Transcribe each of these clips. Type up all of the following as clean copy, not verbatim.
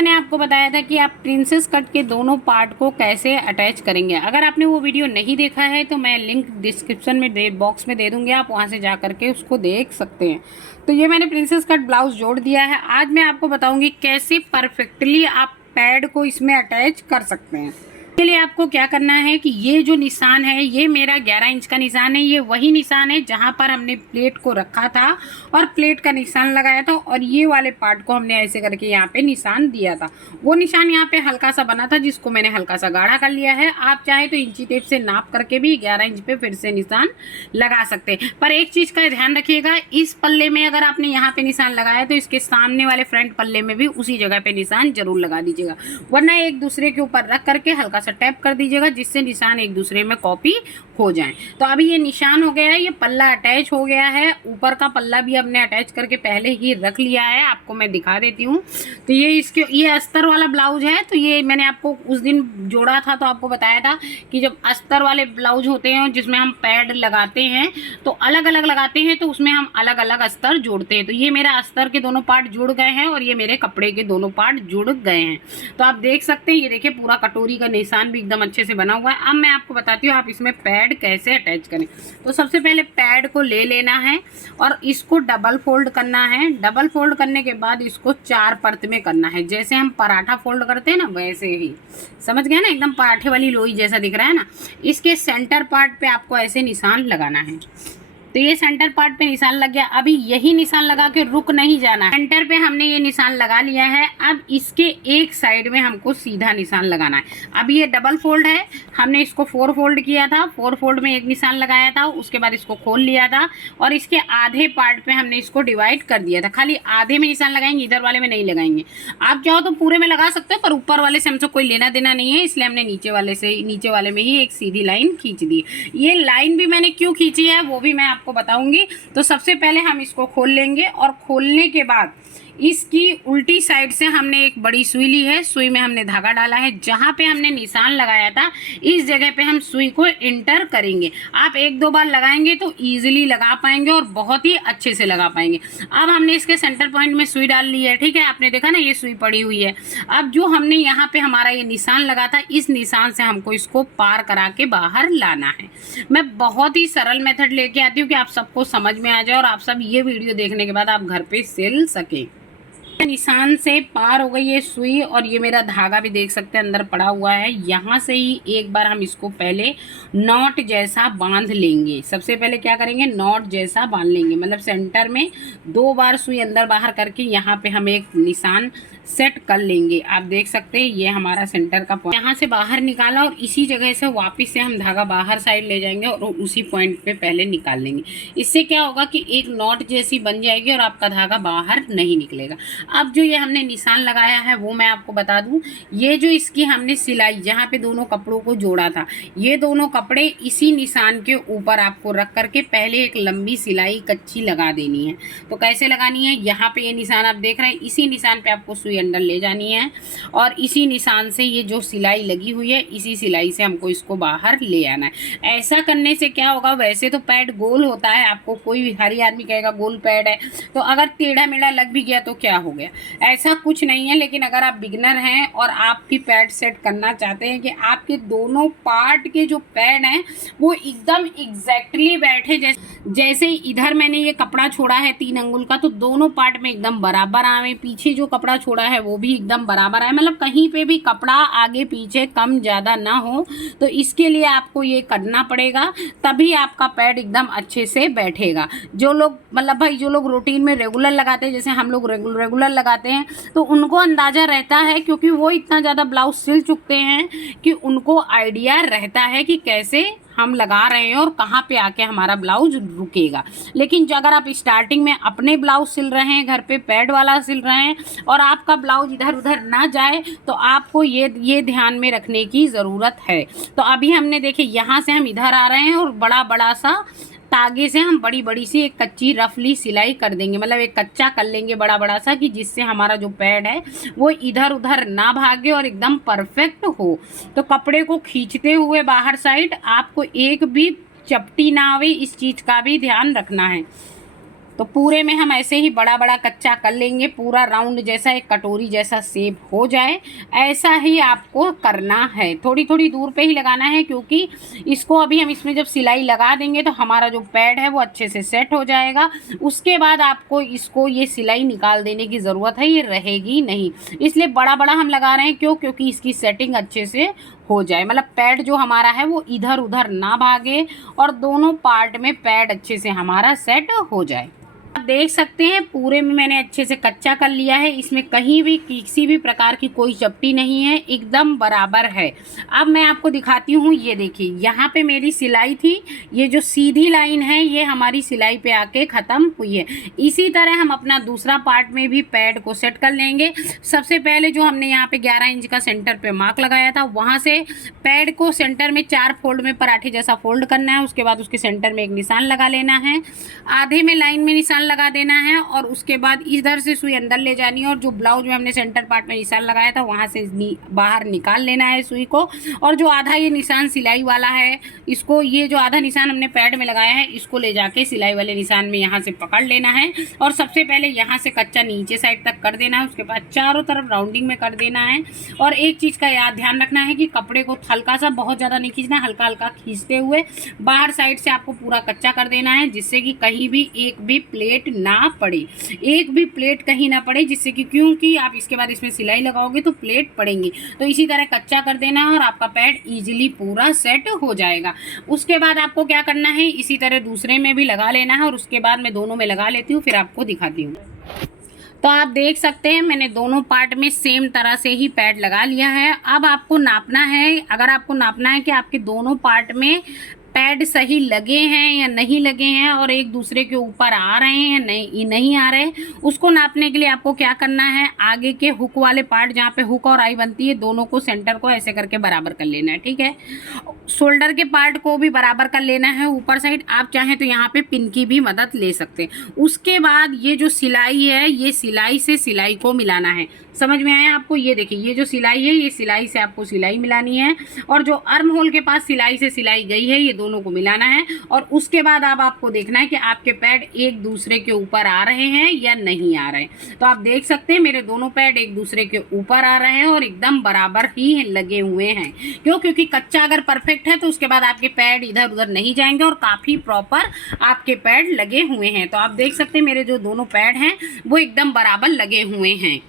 मैंने आपको बताया था कि आप प्रिंसेस कट के दोनों पार्ट को कैसे अटैच करेंगे। अगर आपने वो वीडियो नहीं देखा है तो मैं लिंक डिस्क्रिप्शन में बॉक्स में दे दूंगी, आप वहाँ से जा करके उसको देख सकते हैं। तो ये मैंने प्रिंसेस कट ब्लाउज जोड़ दिया है। आज मैं आपको बताऊंगी कैसे परफेक्टली आप पैड को इसमें अटैच कर सकते हैं। इसके लिए आपको क्या करना है कि ये जो निशान है ये मेरा 11 इंच का निशान है। ये वही निशान है जहां पर हमने प्लेट को रखा था और प्लेट का निशान लगाया था, और ये वाले पार्ट को हमने ऐसे करके यहाँ पे निशान दिया था। वो निशान यहाँ पे हल्का सा बना था जिसको मैंने हल्का सा गाढ़ा कर लिया है। आप चाहे तो इंची टेप से नाप करके भी 11 इंच पे फिर से निशान लगा सकते हैं। पर एक चीज का ध्यान रखिएगा, इस पल्ले में अगर आपने यहाँ पे निशान लगाया तो इसके सामने वाले फ्रंट पल्ले में भी उसी जगह पे निशान जरूर लगा दीजिएगा, वरना एक दूसरे के ऊपर रख करके हल्का टैप कर दीजिएगा जिससे निशान एक दूसरे में कॉपी हो जाए। तो अभी ये निशान हो गया है, ये पल्ला अटैच हो गया है। ऊपर का पल्ला भी हमने अटैच करके पहले ही रख लिया है, आपको मैं दिखा देती हूँ। तो ये अस्तर वाला ब्लाउज है। तो ये मैंने आपको उस दिन जोड़ा था तो आपको बताया था कि जब अस्तर वाले ब्लाउज होते हैं जिसमें हम पैड लगाते हैं तो अलग अलग लगाते हैं, तो उसमें हम अलग अलग अस्तर जोड़ते हैं। तो ये मेरा अस्तर के दोनों पार्ट जुड़ गए हैं और ये मेरे कपड़े के दोनों पार्ट जुड़ गए हैं। तो आप देख सकते हैं, ये देखिए पूरा कटोरी का निशान भी एकदम अच्छे से बना हुआ है। अब मैं आपको बताती हूँ आप इसमें पैड कैसे अटैच करें। तो सबसे पहले पैड को ले लेना है और इसको डबल फोल्ड करना है। डबल फोल्ड करने के बाद इसको 4 परत में करना है, जैसे हम पराठा फोल्ड करते हैं ना वैसे ही, समझ गए ना, एकदम पराठे वाली लोई जैसा दिख रहा है ना। इसके सेंटर पार्ट पे आपको ऐसे निशान लगाना है। तो ये सेंटर पार्ट पे निशान लग गया। अभी यही निशान लगा के रुक नहीं जाना है। सेंटर पे हमने ये निशान लगा लिया है। अब इसके एक साइड में हमको सीधा निशान लगाना है। अब ये डबल फोल्ड है, हमने इसको 4 फोल्ड किया था। 4 फोल्ड में एक निशान लगाया था, उसके बाद इसको खोल लिया था और इसके आधे पार्ट पे हमने इसको डिवाइड कर दिया था। खाली आधे में निशान लगाएंगे, इधर वाले में नहीं लगाएंगे। आप चाहो तो पूरे में लगा सकते हो, पर ऊपर वाले से हमसे कोई लेना देना नहीं है, इसलिए हमने नीचे वाले में ही एक सीधी लाइन खींच दी। ये लाइन भी मैंने क्यों खींची है वो भी मैं आपको बताऊंगी। तो सबसे पहले हम इसको खोल लेंगे और खोलने के बाद इसकी उल्टी साइड से हमने एक बड़ी सुई ली है। सुई में हमने धागा डाला है, जहां पे हमने निशान लगाया था इस जगह पे हम सुई को इंटर करेंगे। आप 1-2 बार लगाएंगे तो इजीली लगा पाएंगे और बहुत ही अच्छे से लगा पाएंगे। अब हमने इसके सेंटर पॉइंट में सुई डाल ली है, ठीक है, आपने देखा ना ये सुई पड़ी हुई है। अब जो हमने यहाँ पे हमारा ये निशान लगा था, इस निशान से हमको इसको पार करा के बाहर लाना है। मैं बहुत ही सरल मेथड लेके आती हूँ कि आप सबको समझ में आ जाए और आप सब ये वीडियो देखने के बाद आप घर पे सिल सके। निशान से पार हो गई ये सुई और ये मेरा धागा भी देख सकते हैं अंदर पड़ा हुआ है। यहाँ से ही एक बार हम इसको पहले नॉट जैसा बांध लेंगे। सबसे पहले क्या करेंगे, नॉट जैसा बांध लेंगे, मतलब सेंटर में 2 बार सुई अंदर बाहर करके यहाँ पे हम एक निशान सेट कर लेंगे। आप देख सकते हैं ये हमारा सेंटर का पॉइंट। यहाँ से बाहर निकाला और इसी जगह से वापस से हम धागा बाहर साइड ले जाएंगे और उसी पॉइंट पे पहले निकाल लेंगे। इससे क्या होगा कि एक नॉट जैसी बन जाएगी और आपका धागा बाहर नहीं निकलेगा। अब जो ये हमने निशान लगाया है वो मैं आपको बता दूं, ये जो इसकी हमने सिलाई जहाँ पे दोनों कपड़ों को जोड़ा था, ये दोनों कपड़े इसी निशान के ऊपर आपको रख करके पहले एक लंबी सिलाई कच्ची लगा देनी है। तो कैसे लगानी है, यहाँ पे ये निशान आप देख रहे हैं, इसी निशान पे आपको सुई अंदर ले जानी है और इसी निशान से ये जो सिलाई लगी हुई है इसी सिलाई से हमको इसको बाहर ले आना है। ऐसा करने से क्या होगा, वैसे तो पैड गोल होता है, आपको कोई भी हरी आदमी कहेगा गोल पैड है, तो अगर टेढ़ा मेढ़ा लग भी गया तो क्या हो गया, ऐसा कुछ नहीं है। लेकिन अगर आप बिगनर हैं और आप भी पैड सेट करना चाहते हैं कि आपके दोनों पार्ट के जो पैड हैं वो एकदम एग्जैक्टली बैठे, जैसे इधर मैंने ये कपड़ा छोड़ा है 3 अंगुल का, तो दोनों पार्ट में एकदम बराबर आए। पीछे जो कपड़ा छोड़ा है वो भी एकदम बराबर आए, मतलब कहीं पे भी कपड़ा आगे पीछे कम ज्यादा ना हो। तो इसके लिए आपको ये करना पड़ेगा, तभी आपका पैड एकदम अच्छे से बैठेगा। जो लोग मतलब भाई जो लोग रूटीन में रेगुलर लगाते हैं, जैसे हम लोग रेगुलर लगाते हैं, तो उनको अंदाजा रहता है, क्योंकि वो इतना ज़्यादा ब्लाउज सिल चुकते हैं कि उनको आइडिया रहता है कि कैसे हम लगा रहे हैं और कहाँ पे आके हमारा ब्लाउज रुकेगा। लेकिन जो अगर आप स्टार्टिंग में अपने ब्लाउज सिल रहे हैं, घर पे पैड वाला सिल रहे हैं और आपका ब्लाउज इधर उधर ना जाए, तो आपको ये ध्यान में रखने की ज़रूरत है। तो अभी हमने देखे यहाँ से हम इधर आ रहे हैं और बड़ा बड़ा सा तागे से हम बड़ी बड़ी सी एक कच्ची रफली सिलाई कर देंगे, मतलब एक कच्चा कर लेंगे बड़ा बड़ा सा, कि जिससे हमारा जो पैड है वो इधर उधर ना भागे और एकदम परफेक्ट हो। तो कपड़े को खींचते हुए बाहर साइड आपको एक भी चपटी ना आवे, इस चीज़ का भी ध्यान रखना है। तो पूरे में हम ऐसे ही बड़ा बड़ा कच्चा कर लेंगे, पूरा राउंड जैसा एक कटोरी जैसा शेप हो जाए, ऐसा ही आपको करना है। थोड़ी थोड़ी दूर पे ही लगाना है, क्योंकि इसको अभी हम इसमें जब सिलाई लगा देंगे तो हमारा जो पैड है वो अच्छे से सेट हो जाएगा। उसके बाद आपको इसको ये सिलाई निकाल देने की ज़रूरत है, ये रहेगी नहीं। इसलिए बड़ा बड़ा हम लगा रहे हैं, क्योंकि इसकी सेटिंग अच्छे से हो जाए, मतलब पैड जो हमारा है वो इधर उधर ना भागे और दोनों पार्ट में पैड अच्छे से हमारा सेट हो जाए। आप देख सकते हैं पूरे में मैंने अच्छे से कच्चा कर लिया है, इसमें कहीं भी किसी भी प्रकार की कोई चपटी नहीं है, एकदम बराबर है। अब मैं आपको दिखाती हूँ, ये देखिए यहाँ पे मेरी सिलाई थी, ये जो सीधी लाइन है ये हमारी सिलाई पे आके ख़त्म हुई है। इसी तरह हम अपना दूसरा पार्ट में भी पैड को सेट कर लेंगे। सबसे पहले जो हमने यहाँ पे 11 इंच का सेंटर पे मार्क लगाया था, वहाँ से पैड को सेंटर में 4 फोल्ड में पराठे जैसा फोल्ड करना है। उसके बाद उसके सेंटर में एक निशान लगा लेना है, आधे में लाइन में निशान लगा देना है और उसके बाद इधर से सुई अंदर ले जानी है और जो ब्लाउज में हमने सेंटर पार्ट में निशान लगाया था वहां से बाहर निकाल लेना है सुई को। और जो आधा ये निशान सिलाई वाला है, इसको, ये जो आधा निशान हमने पैड में लगाया है, इसको ले जाके सिलाई वाले निशान में यहाँ से पकड़ लेना है और सबसे पहले यहाँ से कच्चा नीचे साइड तक कर देना है। उसके बाद चारों तरफ राउंडिंग में कर देना है। और एक चीज़ का याद ध्यान रखना है कि कपड़े को हल्का सा, बहुत ज़्यादा नहीं खींचना, हल्का हल्का खींचते हुए बाहर साइड से आपको पूरा कच्चा कर देना है, जिससे कि कहीं भी एक भी प्लेट ना पड़े, एक भी प्लेट कहीं ना पड़े, जिससे कि, क्योंकि आप इसके बाद इसमें सिलाई लगाओगे तो प्लेट पड़ेंगी। तो इसी तरह कच्चा कर देना है और आपका पैड इजीली पूरा सेट हो जाएगा। उसके बाद आपको क्या करना है, इसी तरह दूसरे में भी लगा लेना है और उसके बाद मैं दोनों में लगा लेती हूँ, फिर आपको दिखाती हूँ। तो आप देख सकते हैं मैंने दोनों पार्ट में सेम तरह से ही पैड लगा लिया है। अब आपको नापना है, अगर आपको नापना है कि आपके दोनों पार्ट में पैड सही लगे हैं या नहीं लगे हैं और एक दूसरे के ऊपर आ रहे हैं या नहीं आ रहे, उसको नापने के लिए आपको क्या करना है, आगे के हुक वाले पार्ट जहाँ पे हुक और आई बनती है, दोनों को सेंटर को ऐसे करके बराबर कर लेना है, ठीक है। शोल्डर के पार्ट को भी बराबर कर लेना है ऊपर साइड। आप चाहें तो यहाँ पे पिन की भी मदद ले सकते हैं। उसके बाद ये जो सिलाई है, ये सिलाई से सिलाई को मिलाना है। समझ में आया आपको? ये देखिए, ये जो सिलाई है, ये सिलाई से आपको सिलाई मिलानी है और जो आर्म होल के पास सिलाई से सिलाई गई है, ये दोनों को मिलाना है। और उसके बाद अब आपको देखना है कि आपके पैड एक दूसरे के ऊपर आ रहे हैं या नहीं आ रहे। तो आप देख सकते हैं मेरे दोनों पैड एक दूसरे के ऊपर आ रहे हैं और एकदम बराबर ही लगे हुए हैं। क्योंकि कच्चा अगर परफेक्ट है तो उसके बाद आपके पैड इधर उधर नहीं जाएंगे और काफ़ी प्रॉपर आपके पैड लगे हुए हैं। तो आप देख सकते हैं मेरे जो दोनों पैड हैं वो एकदम बराबर लगे हुए हैं।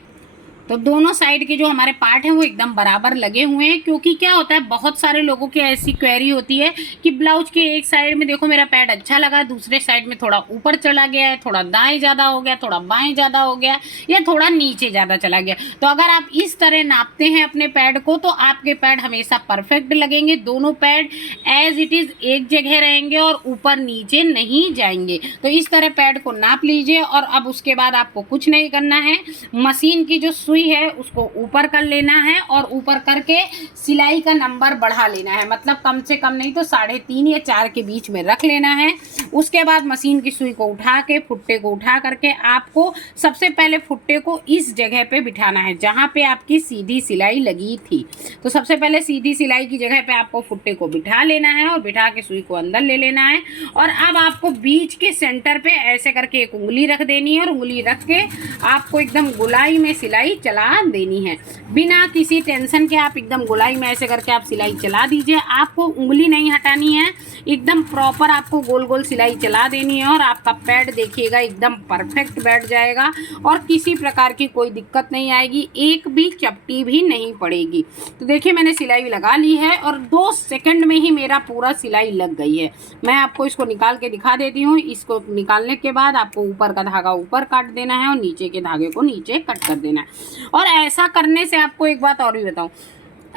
तो दोनों साइड के जो हमारे पार्ट हैं वो एकदम बराबर लगे हुए हैं। क्योंकि क्या होता है, बहुत सारे लोगों की ऐसी क्वेरी होती है कि ब्लाउज के एक साइड में देखो मेरा पैड अच्छा लगा, दूसरे साइड में थोड़ा ऊपर चला गया है, थोड़ा दाएं ज़्यादा हो गया, थोड़ा बाएं ज़्यादा हो गया या थोड़ा नीचे ज़्यादा चला गया। तो अगर आप इस तरह नापते हैं अपने पैड को तो आपके पैड हमेशा परफेक्ट लगेंगे। दोनों पैड एज इट इज़ एक जगह रहेंगे और ऊपर नीचे नहीं जाएंगे। तो इस तरह पैड को नाप लीजिए और अब उसके बाद आपको कुछ नहीं करना है, मशीन की जो सुई है उसको ऊपर कर लेना है और ऊपर करके सिलाई का नंबर बढ़ा लेना है, मतलब कम से कम नहीं तो 3.5 या 4 के बीच में रख लेना है। उसके बाद मशीन की सुई को उठा के, फुट्टे को उठा करके आपको सबसे पहले फुट्टे को इस जगह पे बिठाना है जहाँ पे आपकी सीधी सिलाई लगी थी। तो सबसे पहले सीधी सिलाई की जगह पे आपको फुट्टे को बिठा लेना है और बिठा के सुई को अंदर ले लेना है। और अब आपको बीच के सेंटर पे ऐसे करके एक उंगली रख देनी है और उंगली रख के आपको एकदम गोलाई में सिलाई चला देनी है, बिना किसी टेंशन के। आप एकदम गोलाई में ऐसे करके आप सिलाई चला दीजिए। आपको उंगली नहीं हटानी है, एकदम प्रॉपर आपको गोल गोल सिलाई चला देनी है और आपका पैड देखिएगा एकदम परफेक्ट बैठ जाएगा और किसी प्रकार की कोई दिक्कत नहीं आएगी, एक भी चपटी भी नहीं पड़ेगी। तो देखिए मैंने सिलाई लगा ली है और 2 सेकंड में ही मेरा पूरा सिलाई लग गई है। मैं आपको इसको निकाल के दिखा देती हूँ। इसको निकालने के बाद आपको ऊपर का धागा ऊपर काट देना है और नीचे के धागे को नीचे कट कर देना है। और ऐसा करने से आपको एक बात और भी बताऊं,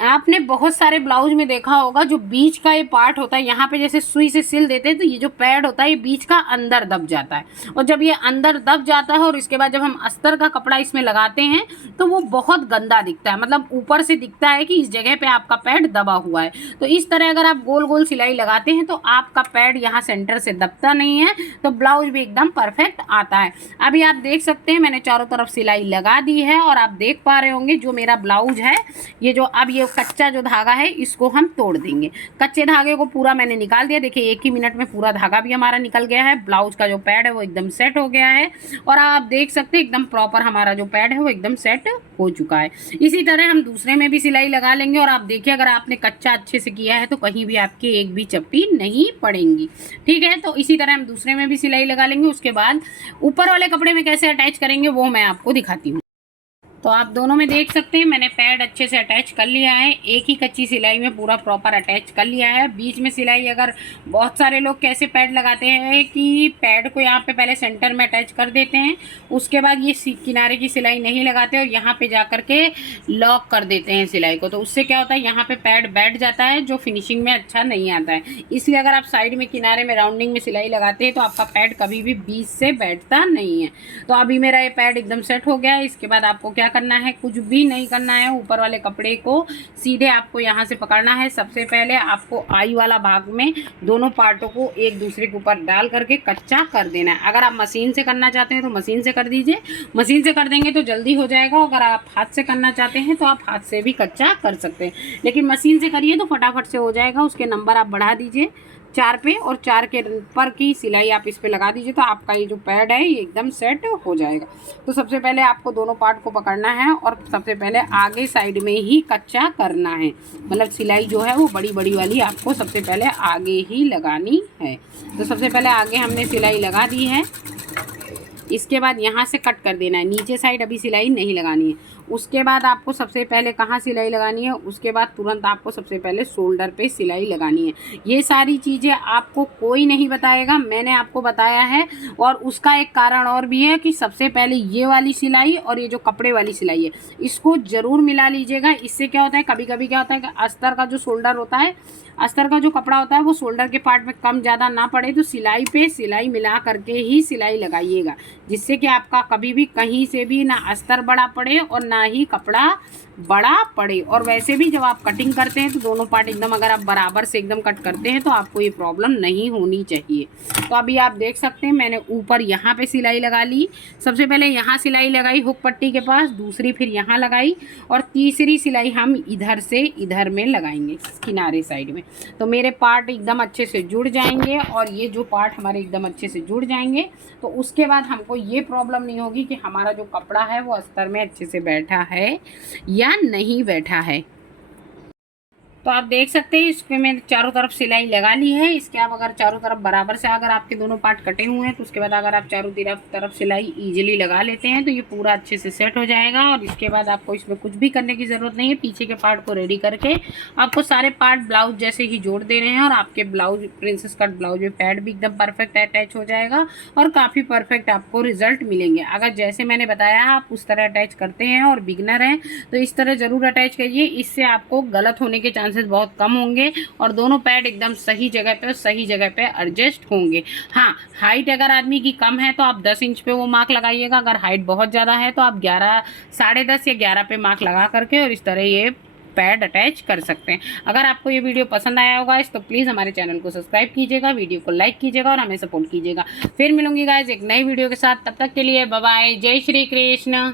आपने बहुत सारे ब्लाउज में देखा होगा जो बीच का ये पार्ट होता है, यहाँ पे जैसे सुई से सिल देते हैं तो ये जो पैड होता है ये बीच का अंदर दब जाता है। और जब ये अंदर दब जाता है और इसके बाद जब हम अस्तर का कपड़ा इसमें लगाते हैं तो वो बहुत गंदा दिखता है, मतलब ऊपर से दिखता है कि इस जगह पे आपका पैड दबा हुआ है। तो इस तरह अगर आप गोल गोल सिलाई लगाते हैं तो आपका पैड यहाँ सेंटर से दबता नहीं है, तो ब्लाउज भी एकदम परफेक्ट आता है। अभी आप देख सकते हैं मैंने चारों तरफ सिलाई लगा दी है और आप देख पा रहे होंगे जो मेरा ब्लाउज है, ये जो अब ये जो कच्चा जो धागा है इसको हम तोड़ देंगे। कच्चे धागे को पूरा मैंने निकाल दिया। देखिए 1 ही मिनट में पूरा धागा भी हमारा निकल गया है। ब्लाउज का जो पैड है वो एकदम सेट हो गया है और आप देख सकते हैं एकदम प्रॉपर हमारा जो पैड है वो एकदम सेट हो चुका है। इसी तरह हम दूसरे में भी सिलाई लगा लेंगे और आप देखिए अगर आपने कच्चा अच्छे से किया है तो कहीं भी आपकी एक भी चप्टी नहीं पड़ेंगी। ठीक है, तो इसी तरह हम दूसरे में भी सिलाई लगा लेंगे। उसके बाद ऊपर वाले कपड़े में कैसे अटैच करेंगे वो मैं आपको दिखाती हूँ। तो आप दोनों में देख सकते हैं मैंने पैड अच्छे से अटैच कर लिया है। एक ही कच्ची सिलाई में पूरा प्रॉपर अटैच कर लिया है। बीच में सिलाई, अगर बहुत सारे लोग कैसे पैड लगाते हैं कि पैड को यहाँ पे पहले सेंटर में अटैच कर देते हैं, उसके बाद ये किनारे की सिलाई नहीं लगाते और यहाँ पे जा कर के लॉक कर देते हैं सिलाई को। तो उससे क्या होता है यहाँ पे पैड बैठ जाता है जो फिनिशिंग में अच्छा नहीं आता है। इसलिए अगर आप साइड में किनारे में राउंडिंग में सिलाई लगाते हैं तो आपका पैड कभी भी बीच से बैठता नहीं है। तो अभी मेरा ये पैड एकदम सेट हो गया है। इसके बाद आपको क्या करना है, कुछ भी नहीं करना है। ऊपर वाले कपड़े को सीधे आपको यहाँ से पकड़ना है। सबसे पहले आपको आई वाला भाग में दोनों पार्टों को एक दूसरे के ऊपर डाल करके कच्चा कर देना है। अगर आप मशीन से करना चाहते हैं तो मशीन से कर दीजिए, मशीन से कर देंगे तो जल्दी हो जाएगा। अगर आप हाथ से करना चाहते हैं तो आप हाथ से भी कच्चा कर सकते हैं, लेकिन मशीन से करिए तो फटाफट से हो जाएगा। उसके नंबर आप बढ़ा दीजिए 4 पे और 4 के ऊपर की सिलाई आप इस पे लगा दीजिए तो आपका ये जो पैड है ये एकदम सेट हो जाएगा। तो सबसे पहले आपको दोनों पार्ट को पकड़ना है और सबसे पहले आगे साइड में ही कच्चा करना है। मतलब सिलाई जो है वो बड़ी बड़ी वाली आपको सबसे पहले आगे ही लगानी है। तो सबसे पहले आगे हमने सिलाई लगा दी है। इसके बाद यहाँ से कट कर देना है। नीचे साइड अभी सिलाई नहीं लगानी है। उसके बाद आपको सबसे पहले कहाँ सिलाई लगानी है, उसके बाद तुरंत आपको सबसे पहले शोल्डर पे सिलाई लगानी है। ये सारी चीज़ें आपको कोई नहीं बताएगा, मैंने आपको बताया है। और उसका एक कारण और भी है कि सबसे पहले ये वाली सिलाई और ये जो कपड़े वाली सिलाई है इसको ज़रूर मिला लीजिएगा। इससे क्या होता है, कभी कभी क्या होता है कि अस्तर का जो शोल्डर होता है, अस्तर का जो कपड़ा होता है वो शोल्डर के पार्ट में कम ज़्यादा ना पड़े। तो सिलाई पे सिलाई मिला करके ही सिलाई लगाइएगा, जिससे कि आपका कभी भी कहीं से भी ना अस्तर बड़ा पड़े और ना ही कपड़ा बड़ा पड़े। और वैसे भी जब आप कटिंग करते हैं तो दोनों पार्ट एकदम, अगर आप बराबर से एकदम कट करते हैं तो आपको ये प्रॉब्लम नहीं होनी चाहिए। तो अभी आप देख सकते हैं मैंने ऊपर यहाँ पे सिलाई लगा ली। सबसे पहले यहाँ सिलाई लगाई हुक पट्टी के पास, दूसरी फिर यहाँ लगाई और तीसरी सिलाई हम इधर से इधर में लगाएंगे किनारे साइड में। तो मेरे पार्ट एकदम अच्छे से जुड़ जाएंगे और ये जो पार्ट हमारे एकदम अच्छे से जुड़ जाएंगे तो उसके बाद हमको ये प्रॉब्लम नहीं होगी कि हमारा जो कपड़ा है वो अस्तर में अच्छे से बैठा है या नहीं बैठा है। तो आप देख सकते हैं इसमें मैंने चारों तरफ सिलाई लगा ली है। इसके आप अगर चारों तरफ बराबर से अगर आपके दोनों पार्ट कटे हुए हैं तो उसके बाद अगर आप चारों तरफ सिलाई इजीली लगा लेते हैं तो ये पूरा अच्छे से सेट हो जाएगा। और इसके बाद आपको इसमें कुछ भी करने की ज़रूरत नहीं है। पीछे के पार्ट को रेडी करके आपको सारे पार्ट ब्लाउज जैसे ही जोड़ देने हैं और आपके ब्लाउज प्रिंसेस कट ब्लाउज में पैड भी एकदम परफेक्ट अटैच हो जाएगा और काफ़ी परफेक्ट आपको रिजल्ट मिलेंगे। अगर जैसे मैंने बताया आप उस तरह अटैच करते हैं और बिगनर हैं तो इस तरह ज़रूर अटैच करिए। इससे आपको गलत होने के चांसेस बहुत कम होंगे और दोनों पैड एकदम सही जगह पे एडजस्ट होंगे। हाँ, हाइट अगर आदमी की कम है तो आप 10 इंच पे वो मार्क लगाइएगा। अगर हाइट बहुत ज़्यादा है तो आप 11, 10.5 या 11 पे मार्क लगा करके और इस तरह ये पैड अटैच कर सकते हैं। अगर आपको ये वीडियो पसंद आया होगा तो प्लीज़ हमारे चैनल को सब्सक्राइब कीजिएगा, वीडियो को लाइक कीजिएगा और हमें सपोर्ट कीजिएगा। फिर मिलूंगी गाइज एक नई वीडियो के साथ, तब तक के लिए बाय बाय, जय श्री कृष्ण।